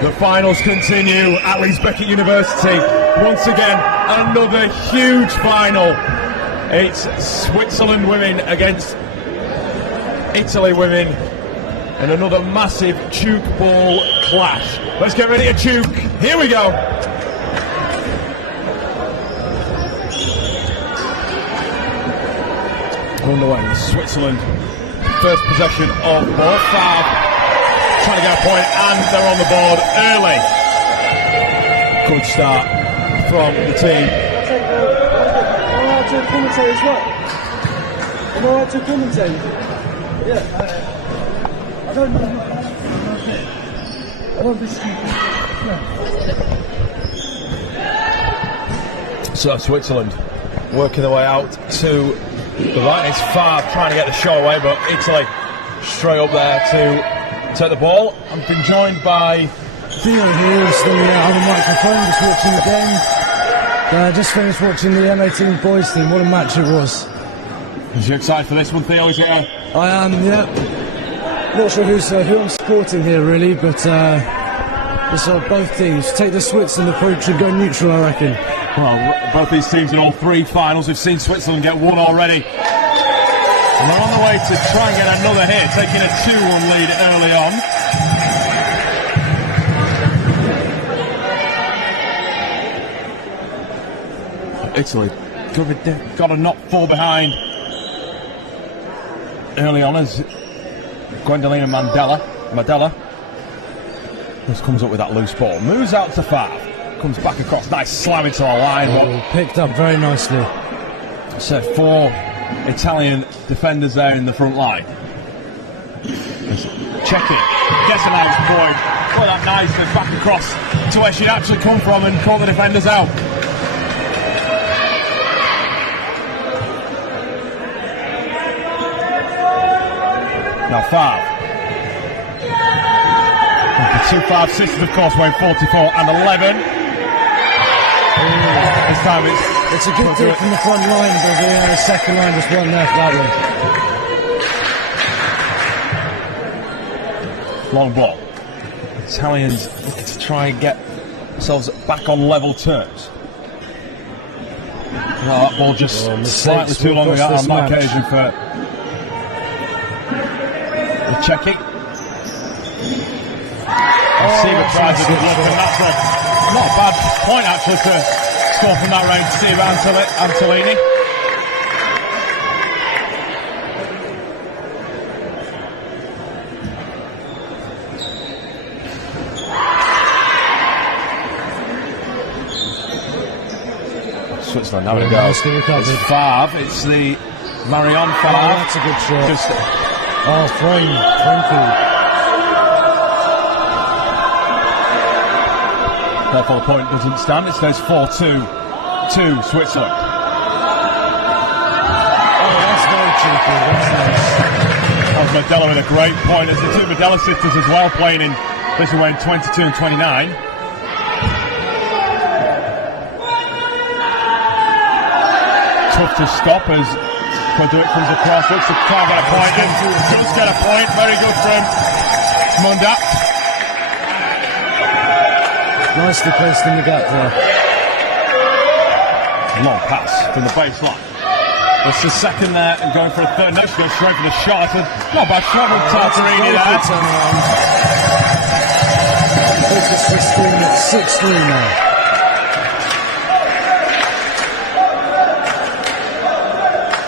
The finals continue at Leeds Beckett University. Once again, another huge final. It's Switzerland women against Italy women in another massive Tchoukball clash. Let's get ready to Tchouk. Here we go. Underway, Switzerland. First possession of ball. Foul. Trying to get a point, and they're on the board early. Good start from the team. Am I allowed to commentate as well? Am I allowed to commentate? Yeah. I don't know. I won't be stupid. Yeah. So Switzerland working their way out to the right. It's Favre trying to get the shot away, but Italy straight up there to take the ball. I've been joined by Theo here, is the other microphone, just watching the game. Just finished watching the M18 boys team. What a match it was. Are you excited for this one, Theo? Is it I am, yeah. Not sure who I'm supporting here, really, but it's both teams. Take the Switzerland approach and go neutral, I reckon. Well, both these teams are on 3 finals. We've seen Switzerland get 1 already. And they're on the way to try and get another hit, taking a 2-1 lead early on. Italy got to not fall behind early on as Gwendolina Madella just comes up with that loose ball, moves out to Favre, comes back across, nice slam into the line. But picked up very nicely. So 4 Italian defenders there in the front line. Checking, gets an out point, put that nicely back across to where she'd actually come from and caught the defenders out. Now Favre. The 2 Favre sisters, of course, weighing 44 and 11. This time it's a good kick from the front line, but the second line just won there for that one. Long ball. Italians looking to try and get themselves back on level terms. Well, that ball just slightly too long ago on that occasion for the checking. Seaver tries a good look, and that's not a bad point actually to score from that range. Seaver Antolini. Switzerland having a go. It's Favre. It's the Marion Favre. Oh, that's a good shot. Frankie. Therefore, the point doesn't stand. It stays 4-2 to Switzerland. Oh, that's very cheeky. That's nice. That was Madella with a great point. It's the 2 Madella sisters as well playing in this way in 22 and 29. Tough to stop as Quaduit comes across. Looks to try and get a point. Does get a point. Very good from Mundat. Nicely placed in the gap there. Long pass from the baseline. It's the second there and going for a third. Next goes straight for the shot. It's not a bad shot from Tartarini there. Focus for Sting at 6-3 now.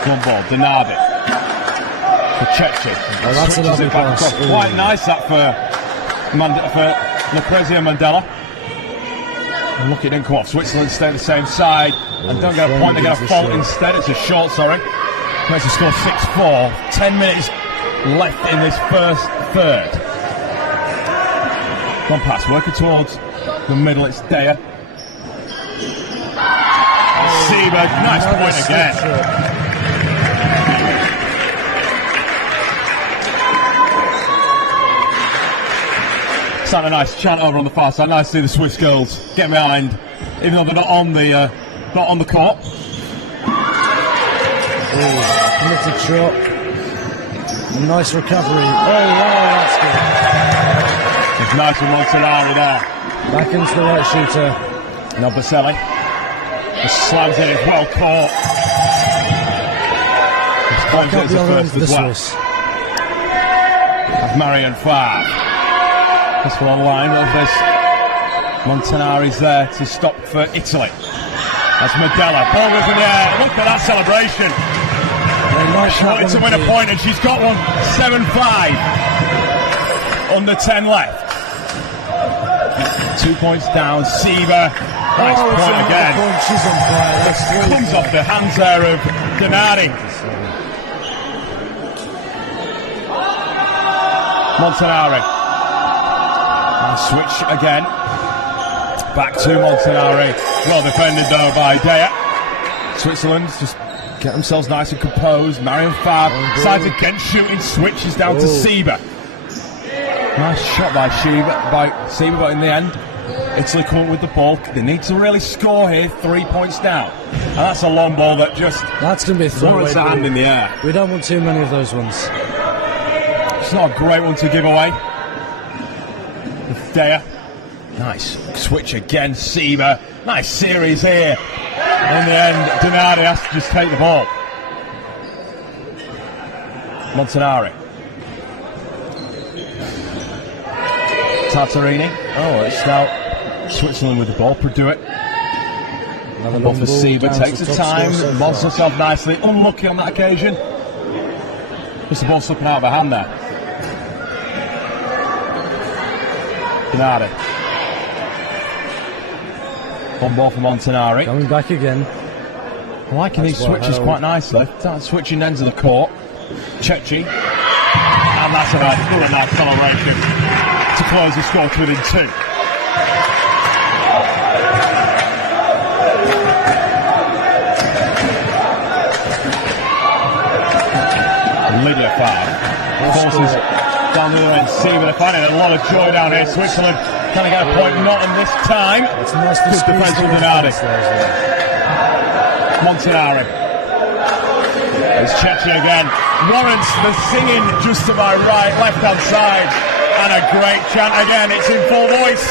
One ball, Denardi. For Chechi. Oh, that's another pass. Quite nice that for Lucrezia Mandela. Look, it didn't come off. Switzerland stay the same side. And don't get a point, they get a fault instead. It's a short, sorry. Makes the score 6-4. 10 minutes left in this first third. One pass, working towards the middle, it's Daya. Sieber, nice point again. Sound a nice chant over on the far side. Nice to see the Swiss girls get behind, even though they're not on the court. Committed shot. Nice recovery. Oh wow, that's good. It's nice from Montanari there. Back into the right shooter. Now Baselli. The slams in, it's well caught. Back up the other end of the Swiss. That's Marion Favre. This one line of this. Montanari's there to stop for Italy. That's Medella. Ball was in the air. Look at that celebration. She wanted to win a point and she's got one. 7-5. Under 10 left. 2 points down. Sieber. Nice point again. She's on fire. Comes off the hands there of Denardi. Montanari. Switch again. Back to Montanari. Well defended though by Daya. Switzerland just get themselves nice and composed. Marion Favre sides against shooting. Switches down to Sieber. Nice shot by Sieber, but in the end, Italy come with the ball. They need to really score here. 3 points down. And that's a long ball that just... That's going to be a throwaway ball. Hand in the air. We don't want too many of those ones. It's not a great one to give away. Daya. Nice switch again, Sieber. Nice series here. In the end, Denardi has to just take the ball. Montanari. Tartarini. Oh, it's now Switzerland with the ball. Perdue. Another ball for Sieber. Takes the time. Molds herself nicely. Unlucky on that occasion. Just the ball slipping out of her hand there. Denardi. One ball for Montanari. Coming back again. I'm liking these switches quite nicely. Start switching ends of the court. Chechi. And that's a nice celebration to close the score to within 2. Lydia Favre forces down the other end. Sieber finding a lot of joy down here. Switzerland trying to get a point, not in this time. It's nice to good defense from Denardi. Montanari. It's Chechi again. Warrants the singing just to my right, left-hand side. And a great chant again. It's in full voice.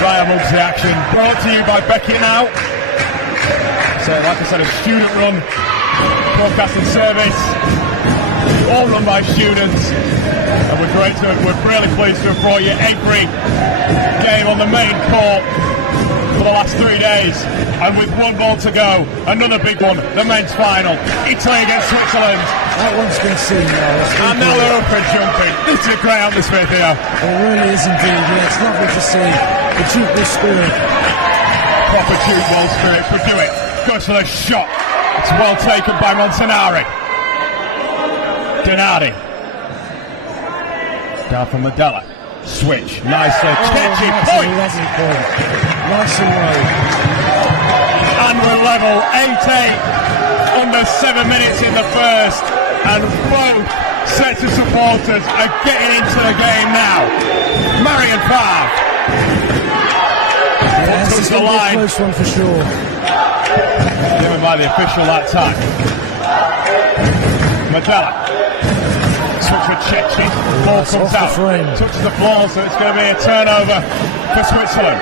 Ryan moves the action. Brought to you by Beckett now. So, like I said, a student-run broadcasting service, all run by students, and we're really pleased to have brought you every game on the main court for the last 3 days. And with one ball to go, another big one, the men's final, Italy against Switzerland. That one's been seen now. And now they're up and jumping. This is a great atmosphere here. It really is indeed. Yeah, it's lovely to see the Tchoukball spirit. Proper Tchoukball spirit. Perdue it. Goes for the shot. It's well taken by Montanari. Denardi. Down from Medella. Switch. Nicely. Chechi. Point. Nice and low. And we're level. 8-8. Under 7 minutes in the first. And both sets of supporters are getting into the game now. Marion Favre. Yeah, this is going to be a close one for sure. Given by the official that time. Medella. Switch with Chechi. Ball comes out. Touches the floor, so it's going to be a turnover for Switzerland.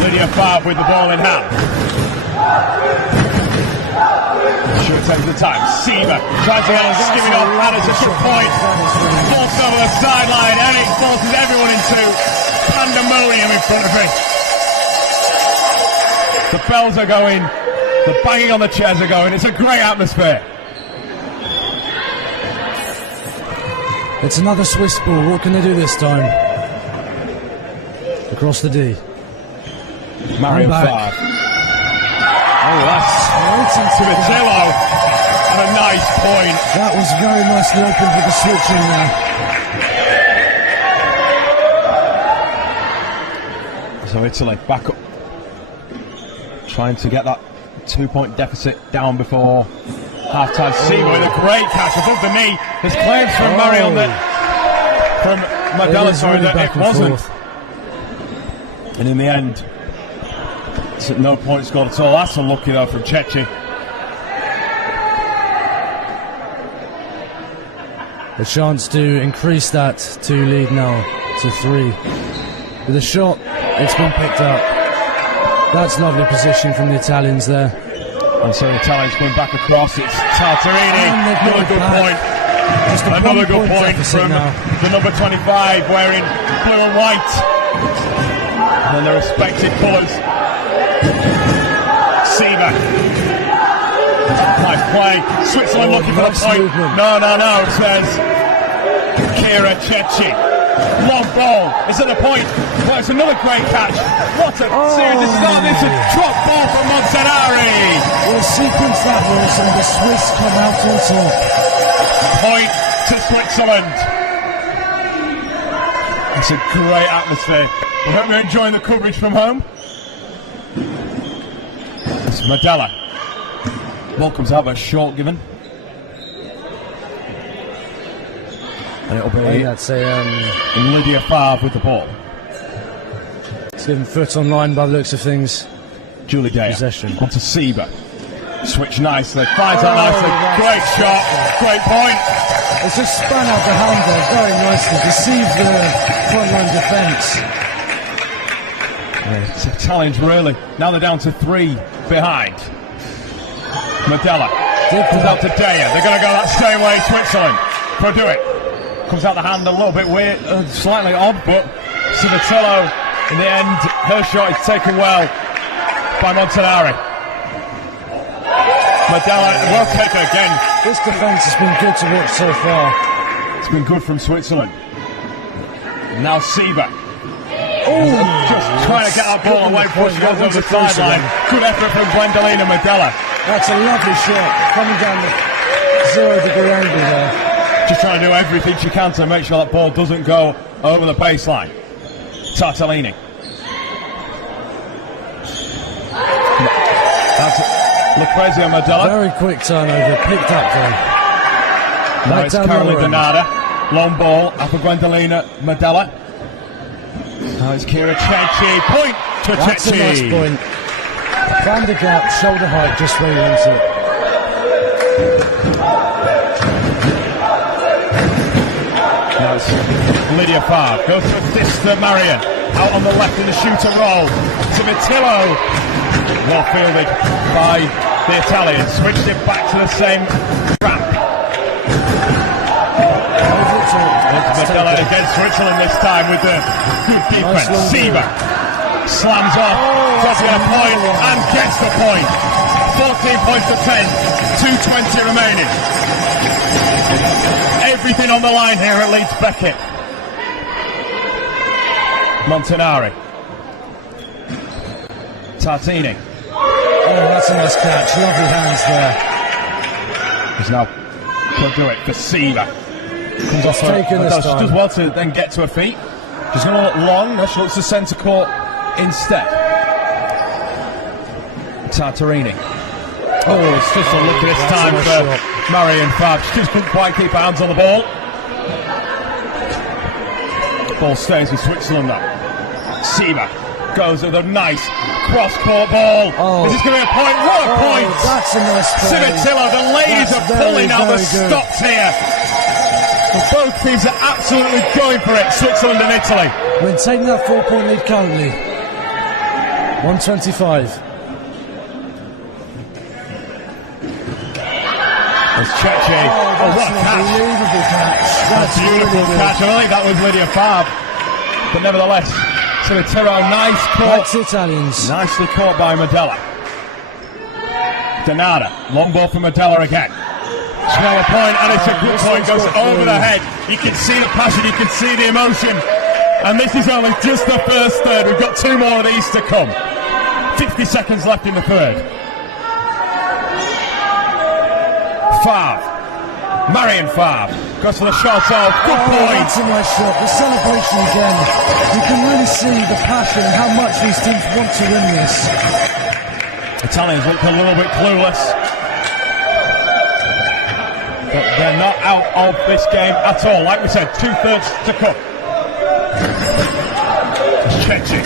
Lydia Favre with the ball in hand. Sure takes the time. Sieber tries to get it skimming off, and it's a good point. Forced over the sideline, and it forces everyone into pandemonium in front of him. The The bells are going, the banging on the chairs are going. It's a great atmosphere. It's another Swiss ball. What can they do this time? Across the D. Marion back. 5. Oh, that's Civitillo. And a nice point. That was very nicely opened with the switching there. So Italy back up, trying to get that 2-point deficit down before half-time. SUI with a great catch above the knee. There's claims from Marion that from Madella, sorry, that it wasn't. And in the end, it's at no point scored at all. That's unlucky though from Chechi. A chance to increase that 2 lead now to 3. With a shot, it's been picked up. That's lovely position from the Italians there. And so the Italians going back across. It's Tartarini. Another good point. Just Another good point from the number 25 wearing blue and white. And the respective colours. Siva. Nice play. Switzerland looking for the point. Movement. No, says Kira Chechi. Long ball. Is it a point? Well, it's another great catch. What a series of start. It's a drop ball from Montanari. What a sequence that was, and the Swiss come out on top. Point to Switzerland. It's a great atmosphere. We hope you're enjoying the coverage from home. It's Madella. Ball comes out, but short given. And it'll be That's a Lydia Favre with the ball. it's given foot on line by the looks of things. Julie Daya Possession. onto Siba. Switch nicely, finds out nicely. Great shot, great point. It's just spun out the hand there very nicely, deceived the front line defence. It's a challenge really. Now they're down to 3 behind. Madella comes out to Daya. They're going to go that same way, Switzerland. Go do it. Comes out the hand a little bit weird, slightly odd, but Civitillo, in the end, her shot is taken well by Montanari. Madella, well taken again. This defence has been good to watch so far. It's been good from Switzerland. Now Siva. Just trying to get that ball away before she goes over the sideline. Good effort from Gwendolina Madella. That's a lovely shot, coming down the 0-degree angle there. Just trying to do everything she can to make sure that ball doesn't go over the baseline. Tartellini. That's Lucrezia Madella. Very quick turnover, picked up there. Now it's Caroline Donada. Long ball, up for Gwendolina Madella. Now it's Kira Chechi. Point to That's Chechi. a nice point. Found the gap, shoulder height, just where he wants it. Now it's Lydia Favre. Goes to assist Marion. Out on the left in the shooter roll. Civitillo. Well fielded by the Italians. Switched it back to the same trap. Madella against Switzerland this time with the good defense. Siva slams off. Does get a point and gets the point. 14 points to 10. 2:20 remaining. Everything on the line here at Leeds Beckett. Montanari. Tartini. Oh, that's a nice catch. Lovely hands there. He's now going to do it for Siva. Comes off taken this she time. does well to then get to her feet. She's going to look long. Now she looks to centre court instead. Tartarini. Oh, it's just a look this time for Marion Favre. She just couldn't quite keep her hands on the ball. Ball stays with Switzerland now. Siva goes with a nice cross-court ball. Is this going to be a point? What a point! That's a nice play. Civitillo, the ladies are pulling out the stops here. Both teams are absolutely going for it, Switzerland and Italy. We're taking that 4-point lead currently. 125. There's Chechi. Oh, what a catch. Unbelievable catch. That's a beautiful catch. I don't think that was Lydia Favre. But nevertheless, Civitillo, nice caught. That's Italians. Nicely caught by Madella. Donada, long ball from Adela again. Small point, and it's a good point, goes over the head. You can see the passion, you can see the emotion. And this is only just the first third. We've got 2 more of these to come. 50 seconds left in the third. Favre. Marion Favre goes for the shot off. Good point. That's a nice shot. The celebration again. You can really see the passion and how much these teams want to win this. Italians look a little bit clueless. But they're not out of this game at all. Like we said, 2/3 to come. Chechi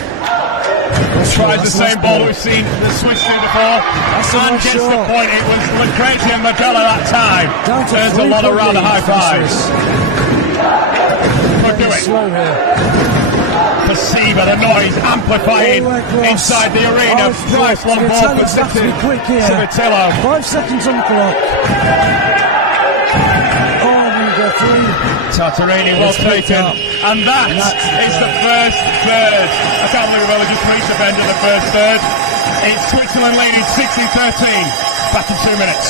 tries the same ball that we've seen the Swiss do before and gets the point. It was Lucreti and Magella that time. There's a lot of rather high fives. Could do it. For Siva, the noise amplifying inside the arena. Nice long ball for Civitillo. 5 seconds on the clock. Tartarini well taken, and that is the first third. I can't believe we've only just reached the end of the first third. It's Switzerland leading 16-13. Back in 2 minutes.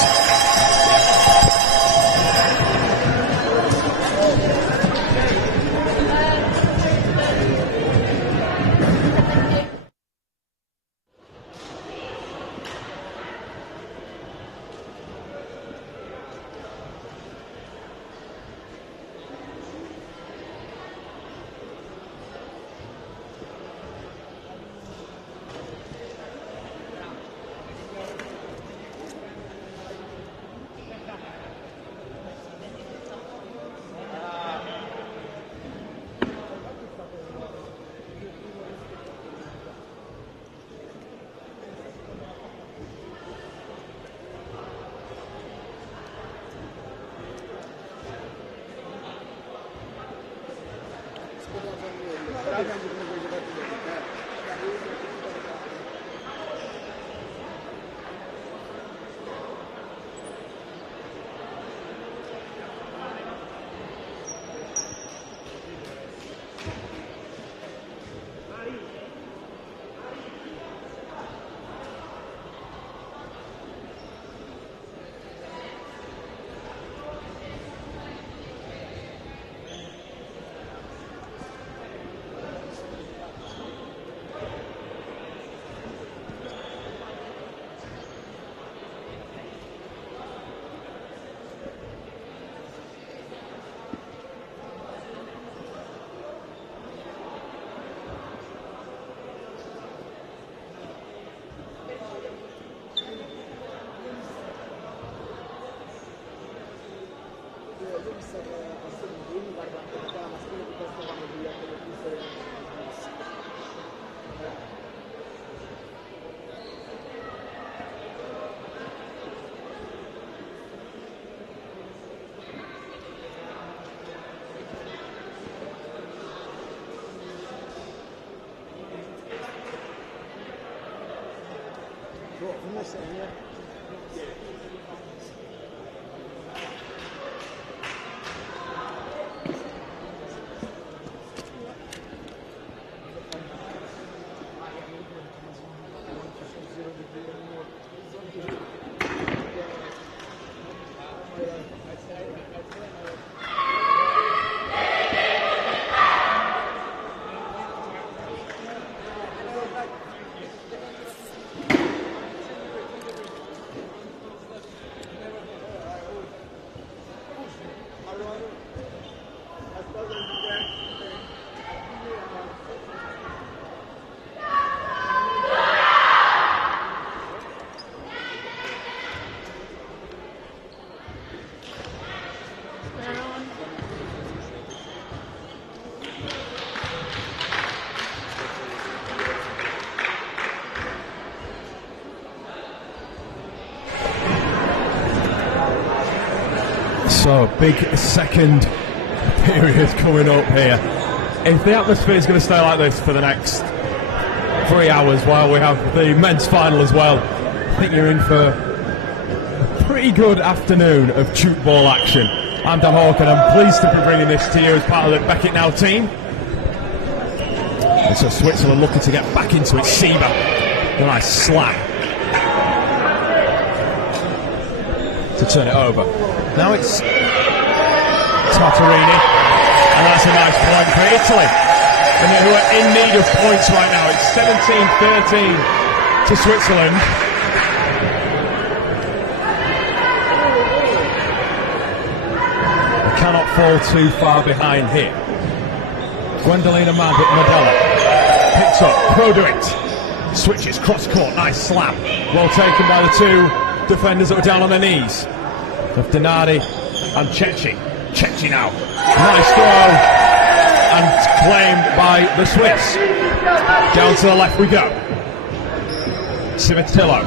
So, big second period coming up here. If the atmosphere is going to stay like this for the next 3 hours while we have the men's final as well, I think you're in for a pretty good afternoon of Tchoukball action. I'm Dan Hawke and I'm pleased to be bringing this to you as part of the Beckett Now team. And so Switzerland looking to get back into it. Siva, a nice slap. to turn it over. Now it's Tartarini, and that's a nice point for Italy, and who are in need of points right now. It's 17-13 to Switzerland. They cannot fall too far behind here. Gwendolina Madella picks up, Produit, switches cross court, nice slap, well taken by the two defenders that were down on their knees. Of Donati and Cecchi. Cecchi now, nice throw, and claimed by the Swiss. Down to the left we go. Civitillo,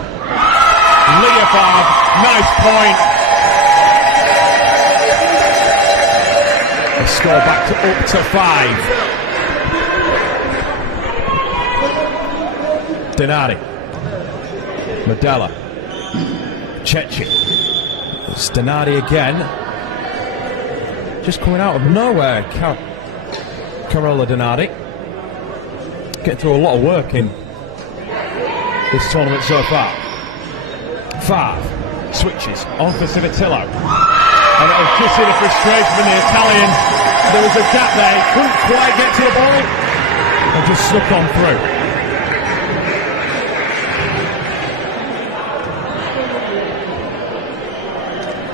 Leofard, nice point. The score back to up to 5. Donati, Madella, Cecchi. It's Donati again. Just coming out of nowhere, Carola Donati. Getting through a lot of work in this tournament so far. Favre switches on for Civitillo. And it'll just see the frustration from the Italians. There was a gap there, he couldn't quite get to the ball, and just snuck on through.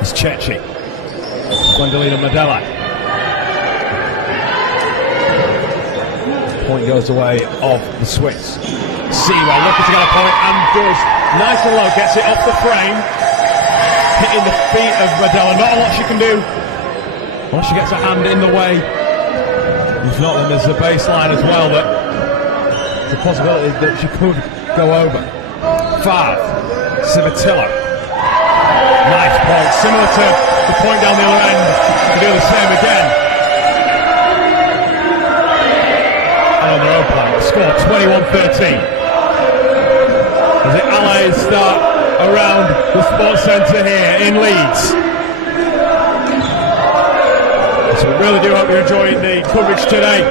It's Cecchi. Gwendolina Madella. Point goes away of the Swiss. SUI looking to get a point and does. Nice and low, gets it off the frame. Hitting the feet of Madella. Not a lot she can do once she gets her hand in the way. If not, then there's the baseline as well that the possibility that she could go over. Favre, Civitillo. Nice point, similar to the point down the other end. To do the same again. And on their own plan, score 21-13. As the Allies start around the sports centre here in Leeds. So we really do hope you're enjoying the coverage today.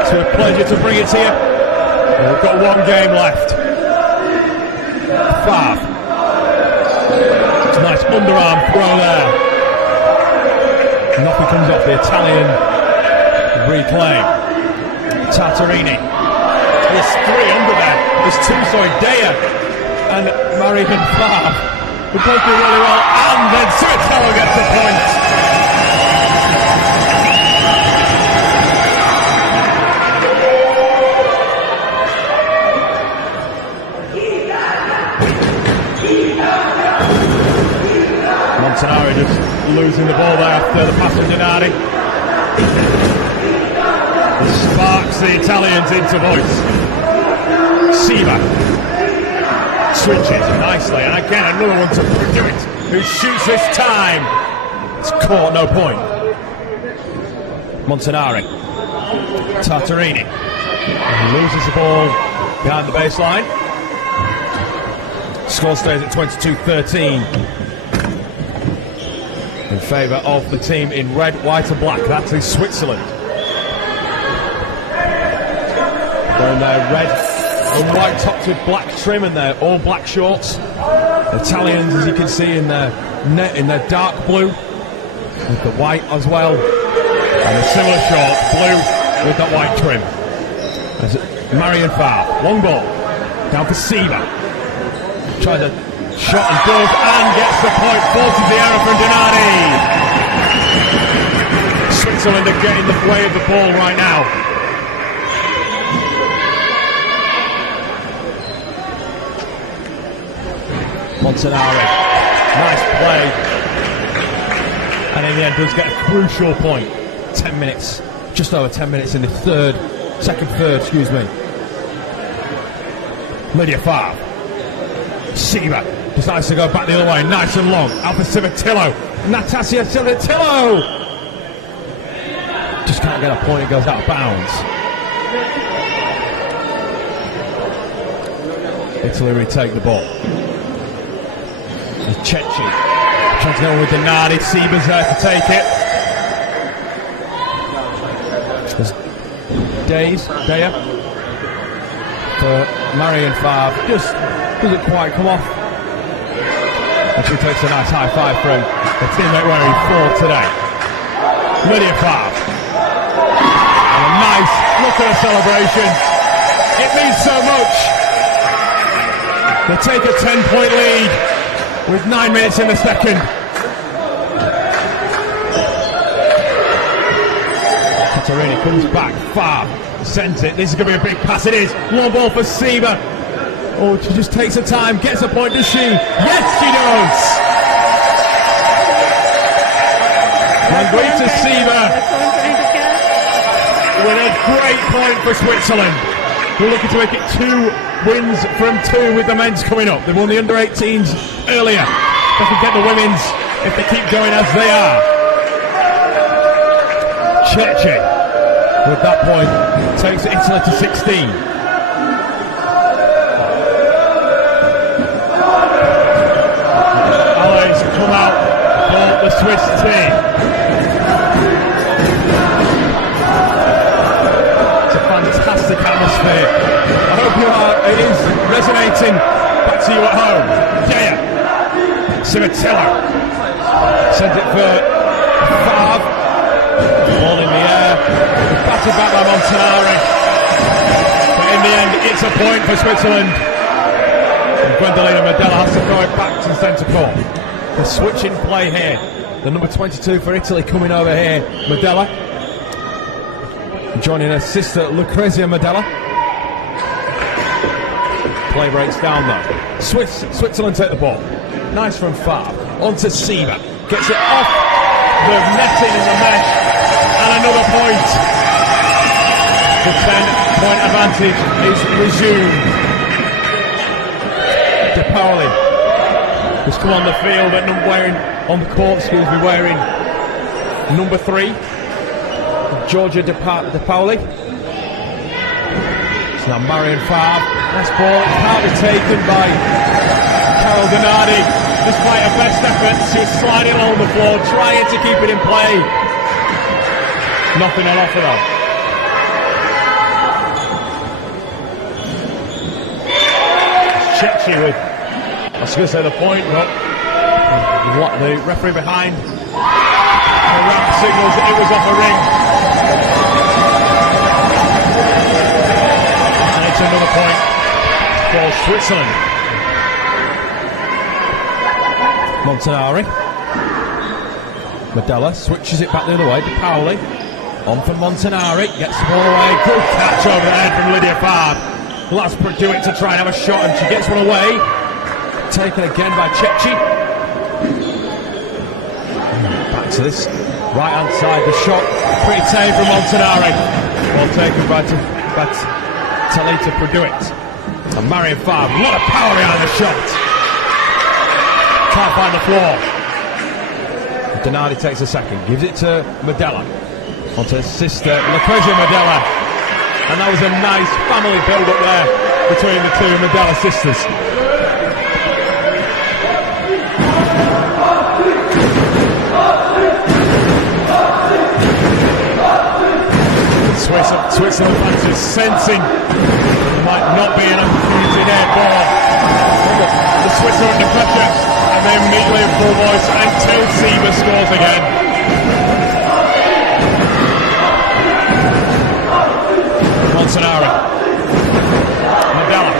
It's a pleasure to bring it to you. And we've got one game left. Favre. It's a nice underarm throw there. Nothing comes off the Italian reclaim. Tartarini. There's three under there. There's two, Dea and Marion Favre. We both do really well, and then Civitillo gets the point. Montanari just losing the ball there after the pass to Donati. Sparks the Italians into voice. Siva switches nicely, and again another one to Produit, who shoots this time. It's caught, no point. Montanari, Tartarini, loses the ball behind the baseline. Score stays at 22-13 in favour of the team in red, white and black. That is Switzerland. They're in their red and white tops with black trim and their all black shorts. The Italians, as you can see, in their dark blue with the white as well, and a similar short blue with that white trim. There's Marion Favre, long ball down for Siva. Tries a shot and does, and gets the point. Forces the error from Donati. Switzerland are getting the way of the ball right now. Montanari, nice play, and in the end does get a crucial point. 10 minutes, just over 10 minutes in the second third, excuse me. Lydia Favre, Siva decides to go back the other way, nice and long. Alpha Civitillo, Natasha Civitillo, just can't get a point. It goes out of bounds. Italy retake the ball. Cecchi trying to go with Donati. Siba's there to take it. There's Dea for Marion Favre. Just doesn't quite come off. And she takes a nice high five from the teammate wearing 4 today. Lydia Favre. And a nice look at the celebration. It means so much. They take a 10-point lead with 9 minutes in the second. Katarina comes back, Favre sends it. This is going to be a big pass. It is. Long ball for Sieber. Oh, she just takes her time, gets a point, does she? Yes, she does! Margarita Sieber with a great point for Switzerland. We're looking to make it 2 wins from 2 with the men's coming up. They've won the under-18s earlier. They can get the women's if they keep going as they are. Cecchi, with that point, takes Italy to 16. Come out for the Swiss team. It's a fantastic atmosphere. I hope it is resonating back to you at home. Gea, Cimitilla sends it for Favre. Ball in the air, batted back by Montanari. But in the end, it's a point for Switzerland. And Gwendolina Medella has to throw it back to the centre court. The switch in play here. The number 22 for Italy coming over here. Medella. Joining her sister Lucrezia Medella. Play breaks down though. Switzerland take the ball. Nice from Favre. On to Sieber. Gets it off the netting in the mesh. And another point. The 10-point advantage is resumed. De Paoli has come on the field at wearing number 3, Georgia De Paoli. It's now Marion Favre. Nice ball. It can't be taken by Carol Donardi. Despite her best efforts, she was sliding along the floor, trying to keep it in play. Nothing on offer though. Cecchi with, I was going to say the point, but what the referee behind the ramp signals that it was off a ring. And it's another point for Switzerland. Montanari. Medella switches it back the other way. De Paoli on for Montanari. Gets the ball away. Good catch over there from Lydia Favre. Let's do it to try and have a shot, and she gets one away. Taken again by Cecchi. Back to this right hand side, the shot pretty tame from Montanari. Well taken by Talita Produit. And Marion Favre, a lot of power behind the shot. Can't find the floor. Donardi takes a second, gives it to Medella. Onto his sister Lucrezia Medella. And that was a nice family build up there between the two Medella sisters. Switzerland fans are sensing there might not be an opportunity there for the Swiss are under pressure, and they immediately in full voice until Sieber scores again. Montanari, Medella,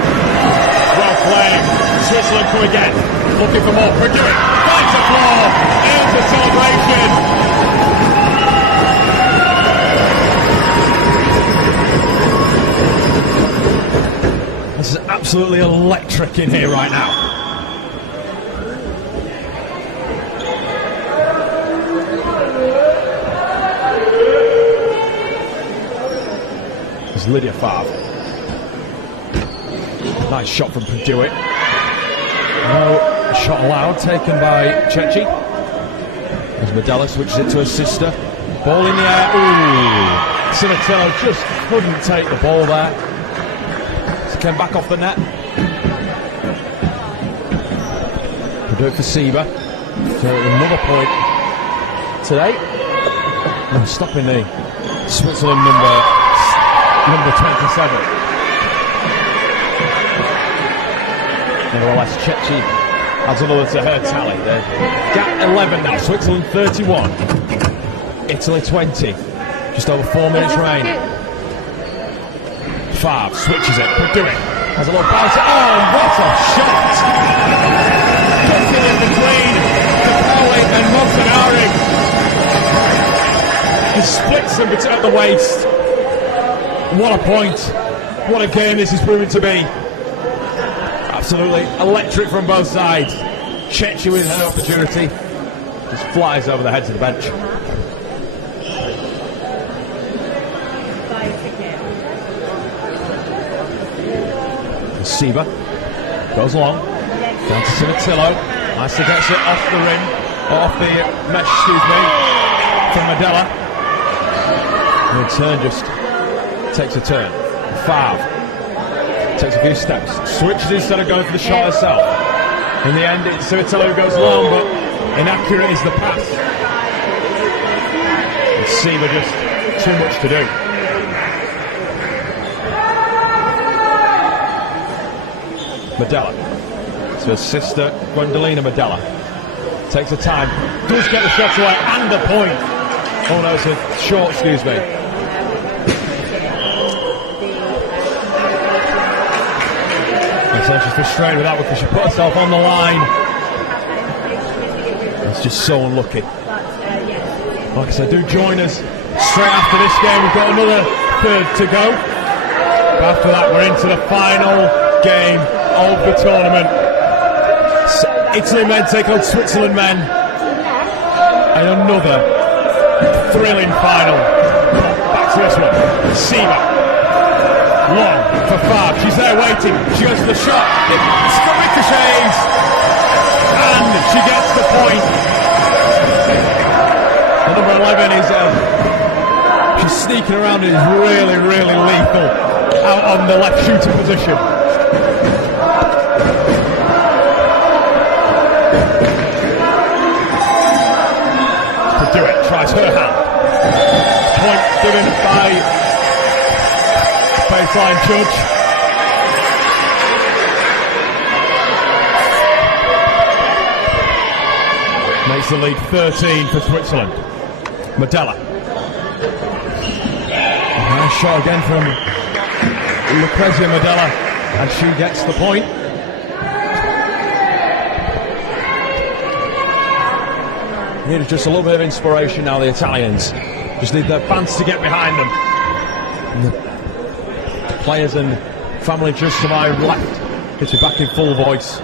well played. Switzerland come again, looking for more. Produit finds the floor, ends the celebration. This is absolutely electric in here right now. There's Lydia Favre. Nice shot from Produit. No shot allowed, taken by Cecchi. As Medella switches it to her sister. Ball in the air. Ooh! Cimitilla just couldn't take the ball there. Came back off the net. We'll do it for Sieber. So another point today. And stopping the Switzerland number 27. Nevertheless, Cecchi Adds another to her tally. Gap 11 now. Switzerland 31. Italy 20. Just over 4 minutes remaining. Favre switches it. Do it. Has a little bounce. Oh, what a shot! Cutting in between Tchoukball and Montanari. He splits them at the waist. What a point. What a game this is proving to be. Absolutely electric from both sides. Chechi with her opportunity. Just flies over the heads of the bench. Siva goes along. Down to Civitillo. Nicely gets it off the rim. Off the mesh, excuse me. From Medella. And the turn just takes a turn. Favre takes a few steps, switches instead of going for the shot herself. In the end, it's Civitillo who goes long, but inaccurate is the pass. And Siva just too much to do. Medella. It's her sister, Gwendolina Medella. Takes her time, does get the shots away and the point. Oh no, it's a short, excuse me. So she's frustrated with that because she put herself on the line. It's just so unlucky. Like I said, do join us straight after this game. We've got another third to go. But after that, we're into the final game of the tournament. Italy men take on Switzerland men. And another thrilling final. Back to this one. Siva. Long for Favre. She's there waiting. She goes for the shot. It ricochets. And she gets the point. The number 11 is she's sneaking around and is really, really lethal out on the left shooter position. To do it, tries her hand. Point given by baseline judge. Makes the lead 13 for Switzerland. Medella. Nice shot again from Lucrezia Medella, and she gets the point. Need just a little bit of inspiration now, the Italians. Just need their fans to get behind them. And the players and family just to my left. Gets it back in full voice.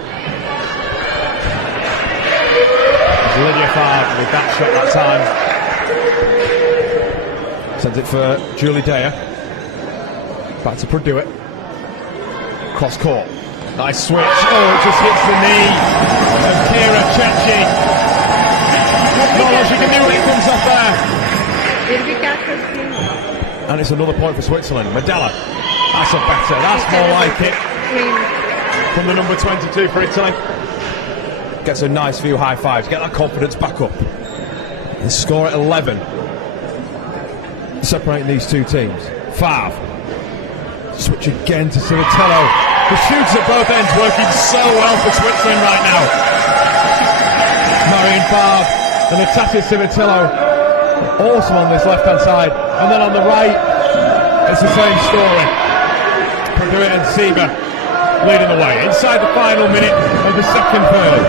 Lydia Favre with that shot that time. Sends it for Julie Daya. Back to Purdue. Cross court. Nice switch. Oh, it just hits the knee of Kira Tchoukball. Not all she can do when it comes off there. And it's another point for Switzerland. Medella. That's a better. That's more like it. From the number 22 for Italy. Gets a nice few high fives. Get that confidence back up. And score at 11. Separating these two teams. Favre. Switch again to Civitillo. The shoots at both ends working so well for Switzerland right now. Marion Favre and Natasha Civitillo. Awesome on this left-hand side. And then on the right, it's the same story. Purdue and Siva leading the way. Inside the final minute of the second third.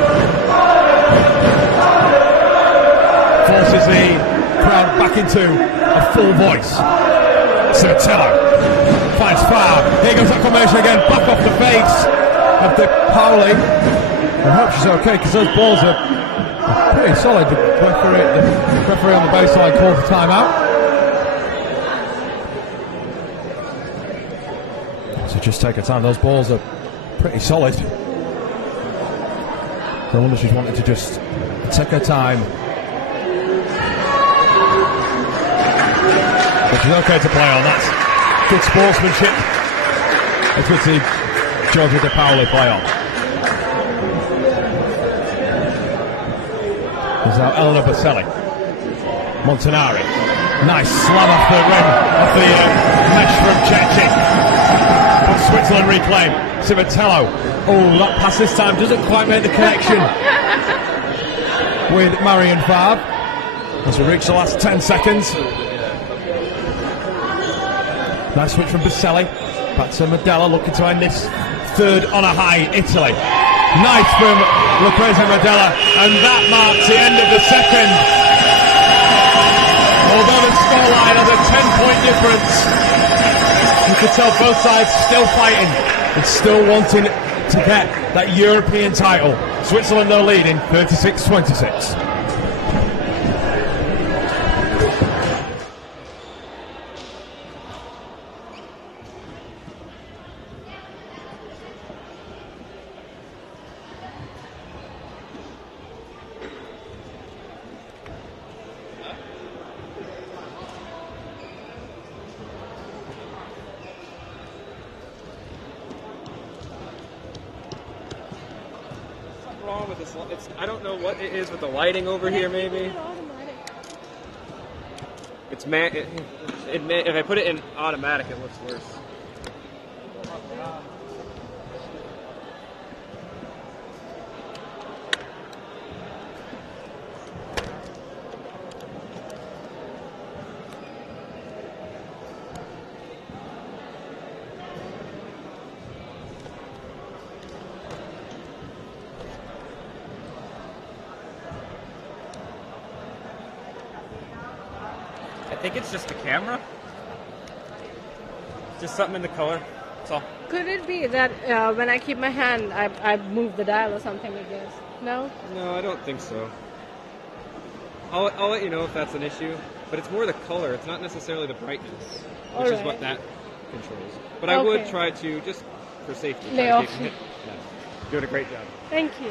Forces the crowd back into a full voice. Civitillo finds Favre. Here goes that combination again. Back off the face of De Pauli. I hope she's okay because those balls are pretty solid. The referee on the baseline calls the timeout. So just take her time. Those balls are pretty solid. So I wonder if she's wanting to just take her time. But she's okay to play on. That's good sportsmanship. It's good to see Giorgia De Pauli play on. There's now Elena Baselli. Montanari. Nice slam off the rim, off the mesh from Cecchi. But Switzerland reclaim. Civitello. Oh, that pass this time doesn't quite make the connection with Marion Favre. As we reach the last 10 seconds. Nice switch from Baselli. Back to Medella, looking to end this third on a high. Italy. Nice from Lucrezia Medella, and that marks the end of the second. Although the scoreline has a 10-point difference, you can tell both sides still fighting and still wanting to get that European title. Switzerland though leading 36-26. Wrong with this. I don't know what it is with the lighting over here. Maybe it's if I put it in automatic, it looks worse. I think it's just the camera. Just something in the color. That's all. Could it be that when I keep my hand, I move the dial or something, I guess? No? No, I don't think so. I'll let you know if that's an issue. But it's more the color. It's not necessarily the brightness, which is what that controls. But I would try to, just for safety, lay off. Yeah. Doing a great job. Thank you.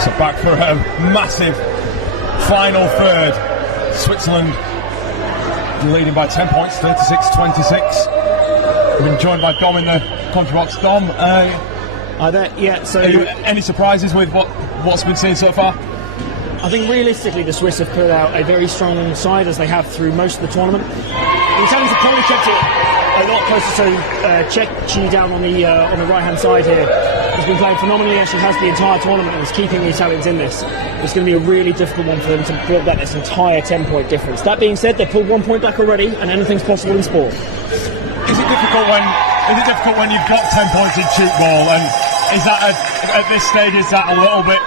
So back for a massive final third. Switzerland leading by 10 points, 36-26. We've been joined by Dom in the country box. Dom, so any surprises with what's been seen so far? I think realistically the Swiss have put out a very strong side as they have through most of the tournament. The Italians have probably kept it a lot closer, so Cecchi down on the right hand side here has been playing phenomenally, actually has the entire tournament and is keeping the Italians in this. It's going to be a really difficult one for them to build back this entire 10-point difference. That being said, they've pulled 1 point back already and anything's possible in sport. Is it difficult when you've got 10 points in Tchoukball, and is that at this stage, is that a little bit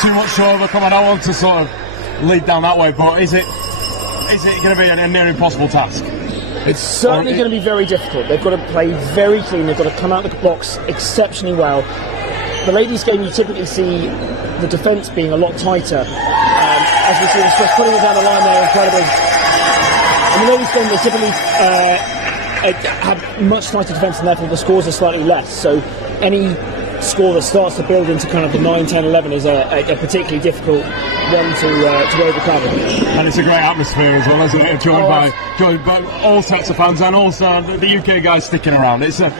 too much to overcome? I don't want to sort of lead down that way, but is it going to be a near impossible task? It's certainly going to be very difficult. They've got to play very clean. They've got to come out the box exceptionally well. The ladies' game, you typically see the defence being a lot tighter. As we see the Swiss putting it down the line there, I mean, those games, they typically have much tighter defence, and therefore the scores are slightly less. So any score that starts to build into kind of the 9, 10, 11 is a particularly difficult one to overcome. And it's a great atmosphere as well, isn't it? Joined by all sets of fans, and also the UK guys sticking around. It's a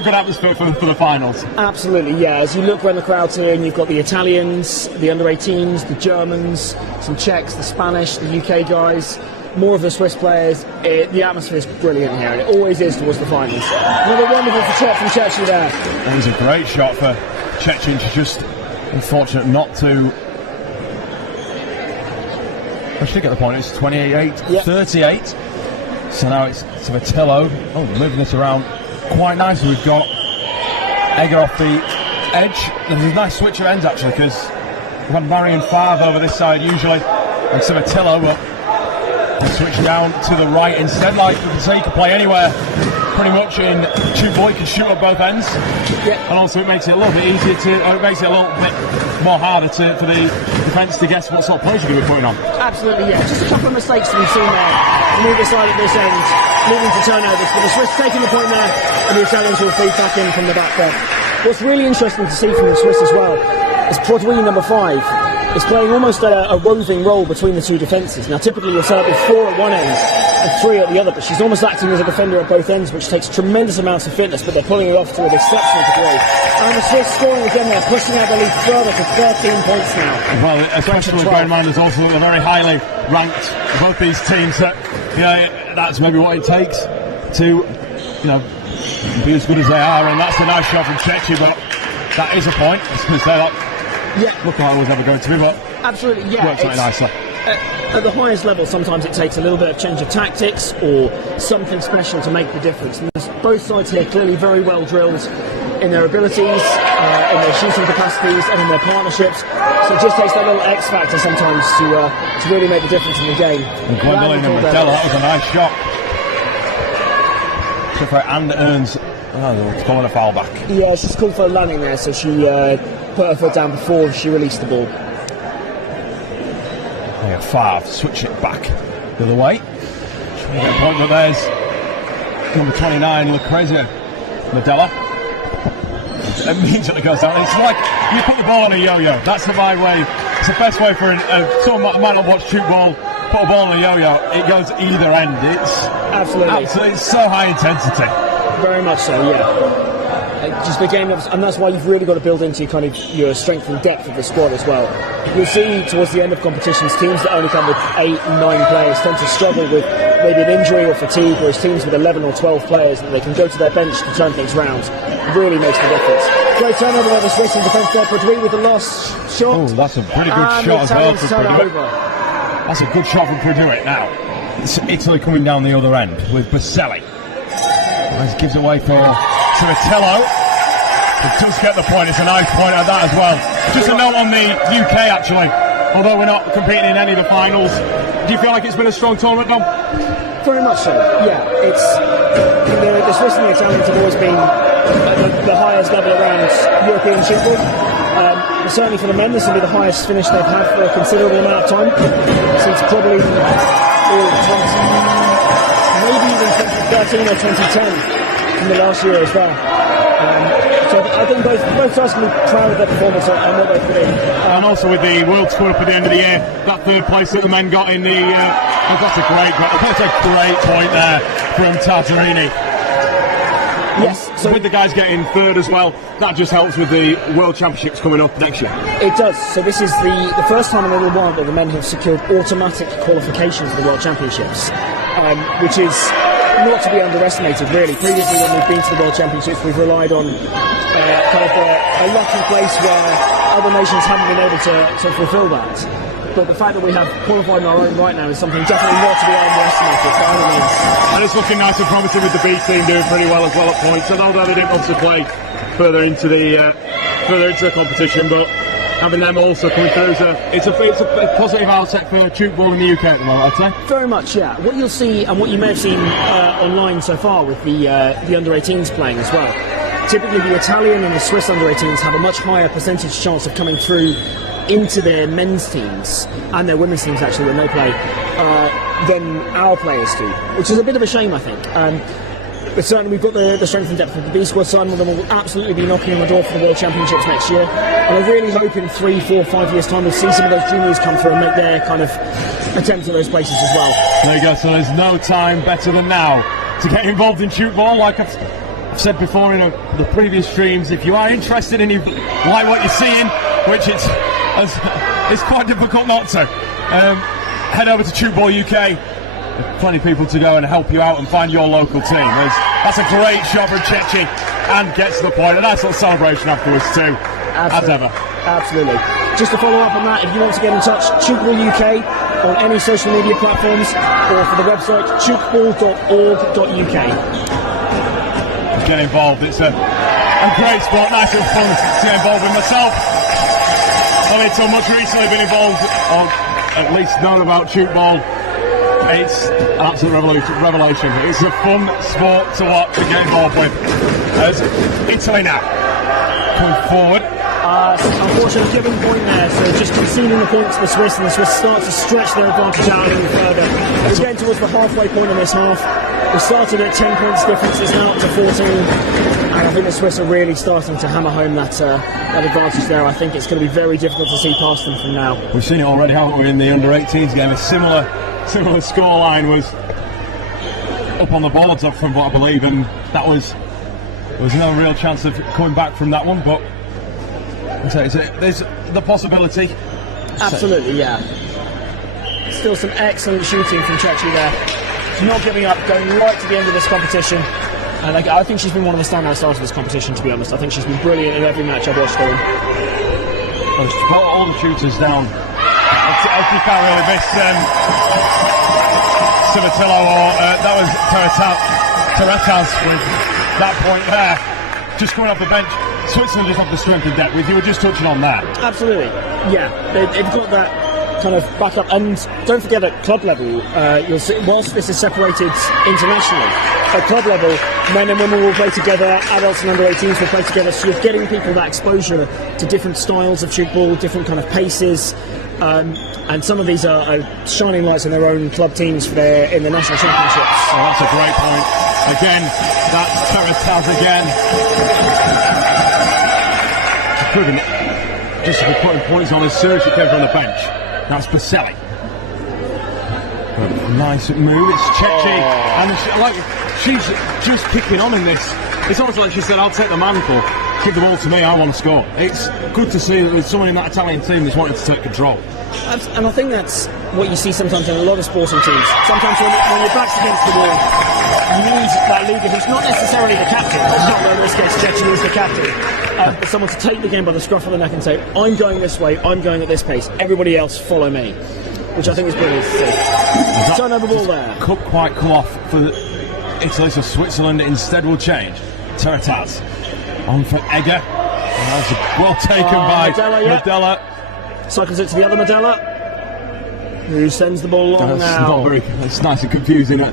good atmosphere for the finals. Absolutely, yeah. As you look around the crowds here, and you've got the Italians, the under-18s, the Germans, some Czechs, the Spanish, the UK guys, more of the Swiss players. The atmosphere is brilliant here, and it always is towards the finals. Another wonderful for Czech from Chechi there. It was a great shot for Chechin, just unfortunate not to. I should get the point. It's 28-38. So now it's Savatillo. Oh, moving this around quite nicely. We've got Egger off the edge. There's a nice switch of ends actually, because we've had Marion Favre over this side usually, and Savatillo will switch down to the right instead. Like you can say, you can play anywhere pretty much in Tchoukball. You can shoot at both ends, and also it makes it a little bit easier it makes it a little bit more harder for the defence to guess what sort of plays you're going to be putting on. Absolutely, yeah. Just a couple of mistakes to be seen there. Neither side at this end, leading to turnovers, but the Swiss taking the point there, and the Italians will feed back in from the back there. What's really interesting to see from the Swiss as well is Prodwy, number 5, is playing almost a roving role between the two defences. Now, typically you'll set up with 4 at one end and 3 at the other, but she's almost acting as a defender at both ends, which takes tremendous amounts of fitness, but they're pulling it off to an exceptional degree. And the Swiss scoring again there, pushing out the lead further to 13 points now. Well, especially bear in mind there's also they're very highly ranked, both these teams, that that's maybe what it takes to be as good as they are, and that's a nice shot from Chechi, but that is a point, because they're not looking like it was ever going to be, but absolutely, yeah, works out nicely. At the highest level, sometimes it takes a little bit of change of tactics or something special to make the difference. And both sides here clearly very well drilled in their abilities, in their shooting capacities, and in their partnerships. So it just takes that little X factor sometimes to really make the difference in the game. And Gwendolyn and Mandela, that was a nice shot. And earns, it's calling a foul back. Yeah, she's called for a landing there, so she put her foot down before she released the ball. Favre, switch it back the other way. Trying to get a point, but there's number 29, Lucrezia Nadella. It immediately goes down. It's like you put the ball on a yo-yo. That's the right way. It's the best way for someone might not watch Tchoukball. Put a ball on a yo-yo, it goes either end. It's absolutely it's so high intensity. Very much so, yeah. Just the game, and that's why you've really got to build into kind of your strength and depth of the squad as well. You'll see towards the end of competitions, teams that only come with 8 and 9 players tend to struggle with maybe an injury or fatigue, whereas teams with 11 or 12 players, that they can go to their bench to turn things round. It really makes the difference. Great turnover by the Swiss in defence there, Prodwy with the last shot. Oh, that's a pretty good shot as well for Prodwy. That's a good shot from Prodwy now. It's Italy coming down the other end with Baselli. This gives away for Savatillo. It does get the point. It's a nice point at that as well. Just a note on the UK actually. Although we're not competing in any of the finals, do you feel like it's been a strong tournament, Dom? Very much so. Yeah, it's the Swiss and the Italians have always been at the highest level around European Tchoukball. Certainly for the men, this will be the highest finish they've had for a considerable amount of time, since probably maybe even 2013 or 2010 in the last year as well. So I think both sides can be proud of their performance and what they've put in. And also with the World Squad up at the end of the year, that 3rd place that the men got in the that's a great point there from Tartarini. Yes, so with the guys getting 3rd as well, that just helps with the World Championships coming up next year. It does. So this is the first time in a little while that the men have secured automatic qualifications for the World Championships, which is not to be underestimated, really. Previously, when we've been to the World Championships, we've relied on kind of a lucky place where other nations haven't been able to fulfil that. But the fact that we have qualified in our own right now is something definitely not to be underestimated by any means. And it's looking nice and promising with the B team doing pretty well as well at points. And although they didn't obviously play further into the competition, but having them also coming through, it's a positive outset for Tchoukball in the UK at the moment, I'd say. Very much, yeah. What you'll see, and what you may have seen online so far with the under-18s playing as well, typically the Italian and the Swiss under-18s have a much higher percentage chance of coming through into their men's teams and their women's teams actually when they play than our players do, which is a bit of a shame, I think. But certainly we've got the strength and depth of the B squad. Some of them will absolutely be knocking on the door for the World Championships next year. And I really hope in 3, 4, 5 years' time we'll see some of those juniors come through and make their kind of attempts at those places as well. There you go, so there's no time better than now to get involved in Tchoukball. Like I've said before in the previous streams, if you are interested and you like what you're seeing, which it's quite difficult not to, head over to Tchoukball UK. There's plenty of people to go and help you out and find your local team. That's a great shot from Chechi and gets to the point. A nice little celebration afterwards too, as ever. Absolutely. Just to follow up on that, if you want to get in touch, Tchoukball UK on any social media platforms or for the website tchoukball.org.uk. Get involved. It's a great sport, nice and fun to get involved with. Myself, only so much recently been involved, or at least known about Tchoukball. It's an absolute revelation. It's a fun sport to watch and get involved with. As Italy now coming forward. Unfortunately, giving point there, so just conceding the point to the Swiss, and the Swiss start to stretch their advantage out a little further. We're getting towards the halfway point in this half. We started at 10 points difference, it's now up to 14, and I think the Swiss are really starting to hammer home that advantage there. I think it's going to be very difficult to see past them from now. We've seen it already, haven't we, in the under-18s game? A similar scoreline was up on the boards from what I believe, and there was no real chance of coming back from that one, but there's the possibility. Absolutely, yeah. Still some excellent shooting from Chechi there. She's not giving up, going right to the end of this competition. And I think she's been one of the standout stars of this competition, to be honest. I think she's been brilliant in every match I've watched her in. Well, she's got all the shooters down. You can't really miss Civitillo or that was Teretas with that point there. Just coming off the bench. Switzerland just have the strength and depth. You were just touching on that. Absolutely, yeah. They've got that kind of backup, and don't forget at club level, you'll see, whilst this is separated internationally, at club level, men and women will play together, adults and under-18s will play together, so you're getting people that exposure to different styles of Tchoukball, different kind of paces, and some of these are shining lights in their own club teams in the national championships. Oh, that's a great point. Again, that's Teretas again. Just to be putting points on as soon as she came from the bench. That's Baselli. Nice move. It's Chechi, and she's just kicking on in this. It's almost like she said, "I'll take the mantle. Give the ball to me. I want to score." It's good to see that there's someone in that Italian team that's wanting to take control. And I think that's what you see sometimes in a lot of sporting teams. Sometimes when your back's against the wall, you need that leader who's not necessarily the captain. Not in this case, Chechi is the captain. But someone to take the game by the scruff of the neck and say, "I'm going this way, I'm going at this pace, everybody else follow me," which I think is brilliant to see. Turnover ball there. Could quite come off for Italy, so Switzerland instead will change. Teretas on for Egger. That's well taken by Medella. Cycles it to the other Medella, who sends the ball along now. It's nice and confusing at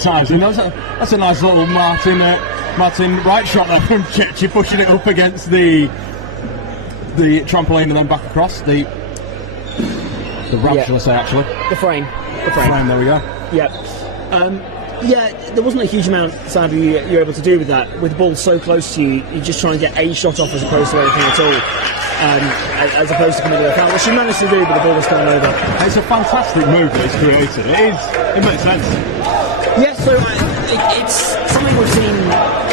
times. And that's a nice little Martin right shot there from Chechi, pushing it up against the trampoline and then back across the ramp, shall I say, actually. The frame, there we go. Yeah. There wasn't a huge amount, sadly, you're able to do with that. With the ball so close to you, you just try and get a shot off as opposed to anything at all. As opposed to committing a foul, which she managed to do, but the ball was going over. It's a fantastic move that it's created. It makes sense. Yes, so it's something we've seen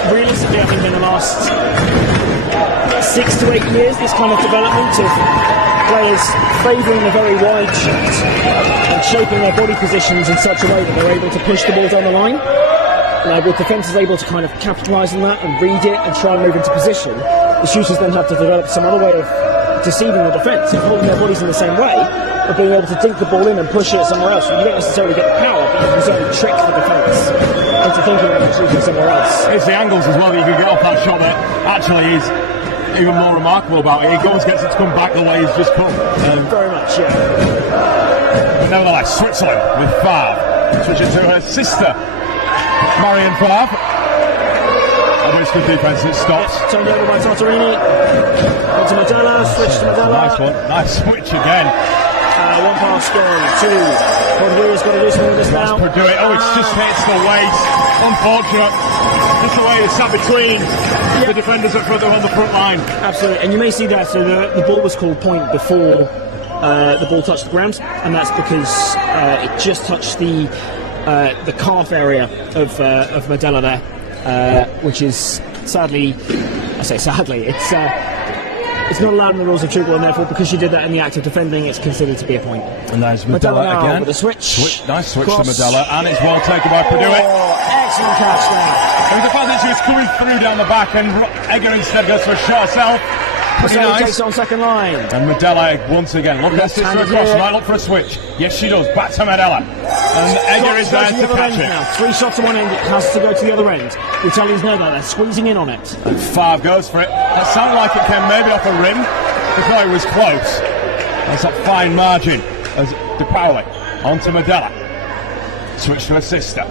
realistically, I think, in the last 6 to 8 years, this kind of development of players favouring a very wide shot and shaping their body positions in such a way that they're able to push the ball down the line. With defenders able to kind of capitalise on that and read it and try and move into position, the shooters then have to develop some other way of deceiving the defence, of holding their bodies in the same way, but being able to dink the ball in and push it somewhere else. You don't necessarily get the power, but you can certainly trick the defence into thinking of shooting somewhere else. It's the angles as well that you can get off that shot that actually is even more remarkable about it. He goes, gets it to come back the way he's just come. Very much, yeah. But nevertheless, Switzerland with Favre, switching to her sister, Marion Favre. And it's good defence, it stops. Turned over by Tartarini. Into Medella, switch to Medella. Nice one, nice switch again. One pass gone. Two. Podweir's got to do something with this now. That's Purdue. Oh, it's just hits the waist. Unfortunate. Just the way it's sat between the defenders up front on the front line. Absolutely. And you may see that. So the ball was called point before the ball touched the ground, and that's because it just touched the calf area of Medela there, which is sadly, I say sadly, it's not allowed in the rules of Tchoukball, and therefore, because she did that in the act of defending, it's considered to be a point. And there's Medela again. With a switch. Nice switch to Medela, and it's well taken by Purdue. Excellent catch there. And the fact that she was coming through down the back, and Egger instead goes for a shot herself. Pretty nice. Takes on second line. And Medela once again. Look at this across. Right, look for a switch. Yes, she does. Back to Medela. And Egger is there to catch it. Now. 3 shots to one end. It has to go to the other end. The Italians know that. They're squeezing in on it. And Favre goes for it. That sounded like it came maybe off a rim. Before it was close. That's that fine margin as De Paoli onto Medela. Switch to her sister.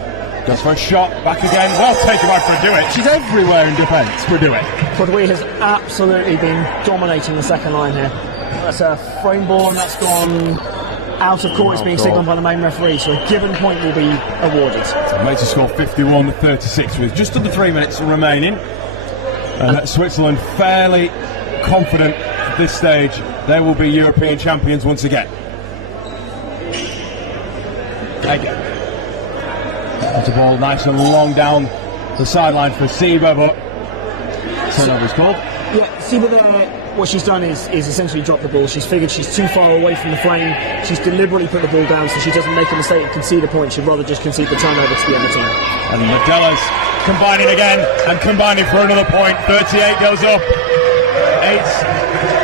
Goes for a shot, back again. Well taken by Purdue. She's everywhere in defence, Purdue. Purdue has absolutely been dominating the second line here. That's a frame ball, and that's gone out of court. It's being signalled by the main referee, so a given point will be awarded. Made to score 51-36 with just under 3 minutes remaining. And Switzerland fairly confident at this stage they will be European champions once again. Again. That's a ball nice and long down the sideline for Seba, but turnover's called. Yeah, Seba there, what she's done is essentially drop the ball. She's figured she's too far away from the flame. She's deliberately put the ball down so she doesn't make a mistake and concede a point. She'd rather just concede the turnover to the other team. And Medela's combining again and combining for another point. 38 goes up. It's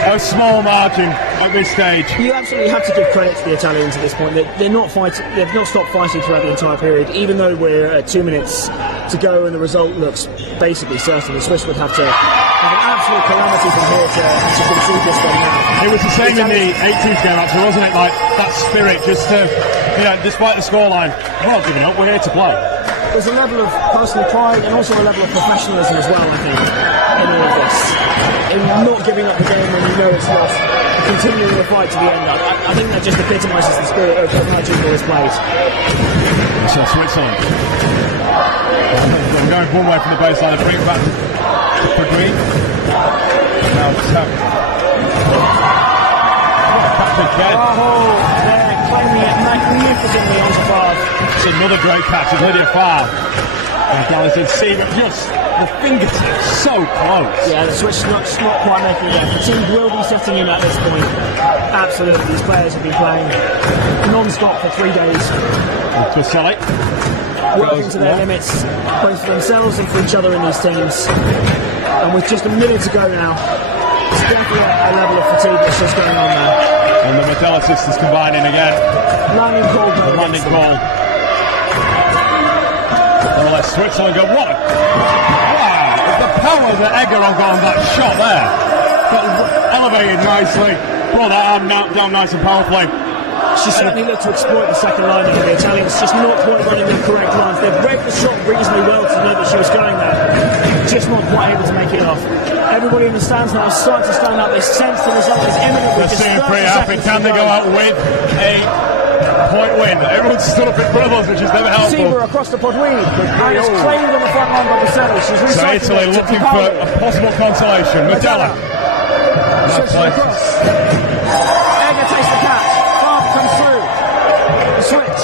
a small margin at this stage. You absolutely have to give credit to the Italians at this point. They're not fighting. They've not stopped fighting throughout the entire period. Even though we're at 2 minutes to go and the result looks basically certain, the Swiss would have to have an absolute calamity from here to concede this one now. It was the same in the 18th game, actually, wasn't it? Like that spirit, just to, despite the scoreline, we're not giving up. We're here to play. There's a level of personal pride and also a level of professionalism as well, I think, in all of this. In not giving up the game when you know it's lost, continuing the fight to the end. I think that just epitomises the spirit of how Tchoukball is played. So Switzerland. I'm going one way from the baseline and bring it back for Green. Now Tuck. Back again. Oh, they're claiming it magnificently onto Favre. It's another great catch of Lydia Favre. And Galison Seba just the fingertips so close. Yeah, the switch is not quite making it there. The team will be setting in at this point. Absolutely, these players have been playing non-stop for 3 days. Twaselli working to their limits, both for themselves and for each other in these teams. And with just a minute to go now, it's definitely a level of fatigue that's just going on now. And the Medela sisters combining again. Landing call. Landing call. Well, let Switzerland go. What? Wow! The power that Egger on that shot there. Got elevated nicely. Brought that arm down nice and powerfully. She certainly looked to exploit the second line of the Italians, just not quite running the correct lines. They've read the shot reasonably well to know that she was going there, just not quite able to make it off. Everybody in the stands now is starting to stand up. They sense the result is imminent. They're seeming pretty happy. Can they go out with a point win? Everyone's stood up in front of us, which is never helpful. Seba across the Podweed, and it's claimed on the front line by Baselli. She's so Italy looking for a possible consolation. Medela. Across. Egger takes the catch. Comes through. The switch.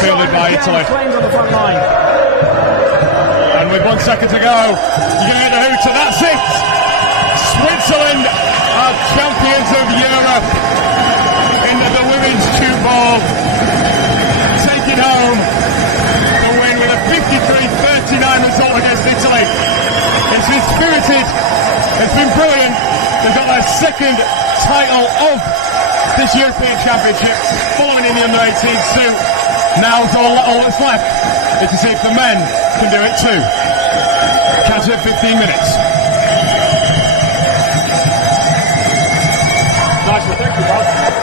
Fielded by Italy. Claimed on the front line. And with 1 second to go, you're going to get the hooter. That's it. Switzerland are champions of Europe in the women's Tchoukball. Taking home the win with a 53-39 result against Italy. It's been spirited. It's been brilliant. They've got their second title of this European Championship, falling in the under-18 suit. Now all that's left is to see if the men can do it too. Catch it at 15 minutes. Nice one, thank you, Bob.